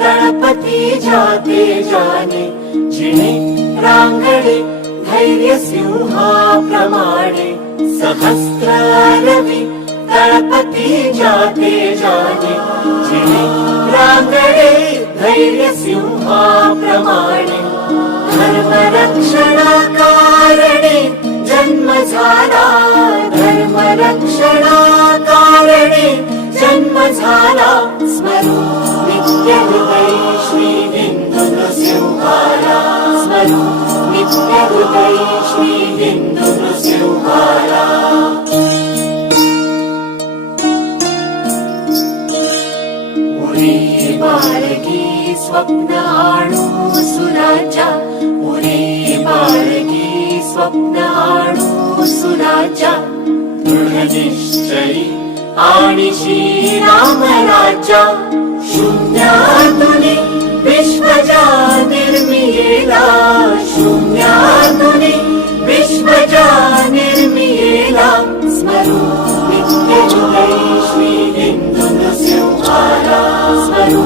गणपती जाते जाने जिणे रांगडे धैर्य सिंहाप्रमाणे सहस्रारवि गणपती जाते जाने जिणे रांगडे धैर्य सिंहाप्रमाणे धर्मरक्षणाकारणे जन्म झाला धर्मरक्षणाकारणे जन्म झाला स्मरू नित्यहृदय श्रीबिन्दुनृसिंहाया स्मर नित्यहृदय श्रीबिन्दुनृसिंहाया उरे बालकी स्वप्न आणु सुराजा। उरे बालकी स्वप्न आणु सुराजा दृढनिश्चयी आणि श्रीरामराजा शून्यातुनी विश्वजा निर्मियेला शून्यातुनी विश्वजा निर्मियेला स्मरू नित्य हृदय श्री हिंदू नृसिंहाला स्मरू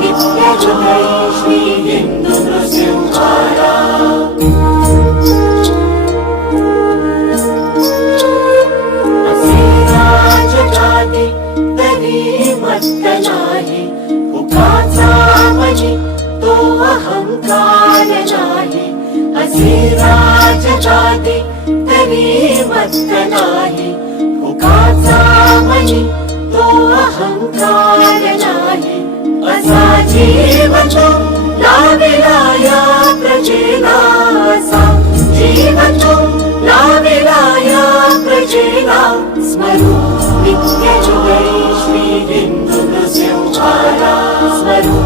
नित्य हृदय श्री हिंदू असे राजगादी तरी मत्त नाही फुकाचा मनी तो अहंकार नाही असा जीव तो लाविला या प्रजेला असा जीव तो लाविला या प्रजेला स्मरू नित्य हृदय श्री हिंदू नृसिंहाला स्मरू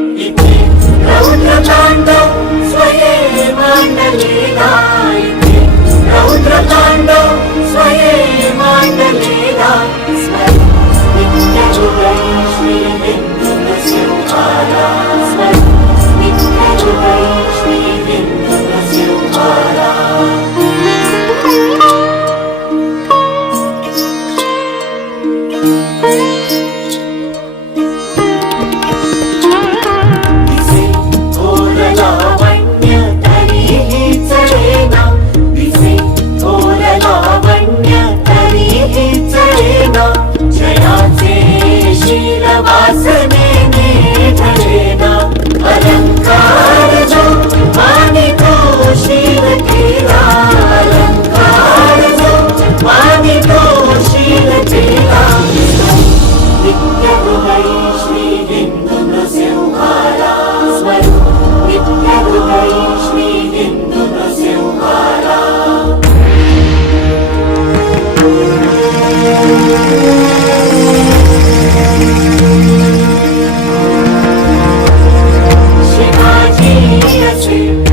ചാണ്ടം സ്വയേ മണ്ഡലേതായി शिवाजी असे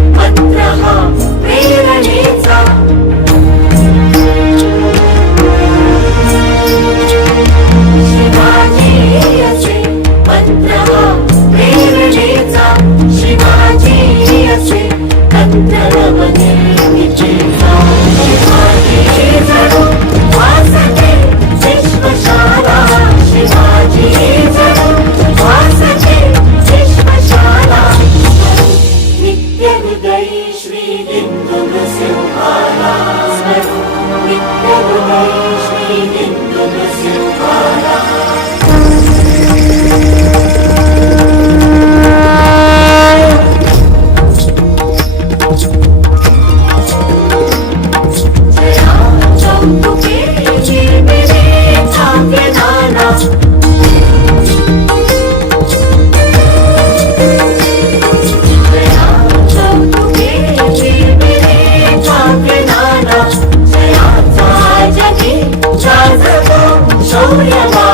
sobre abajo.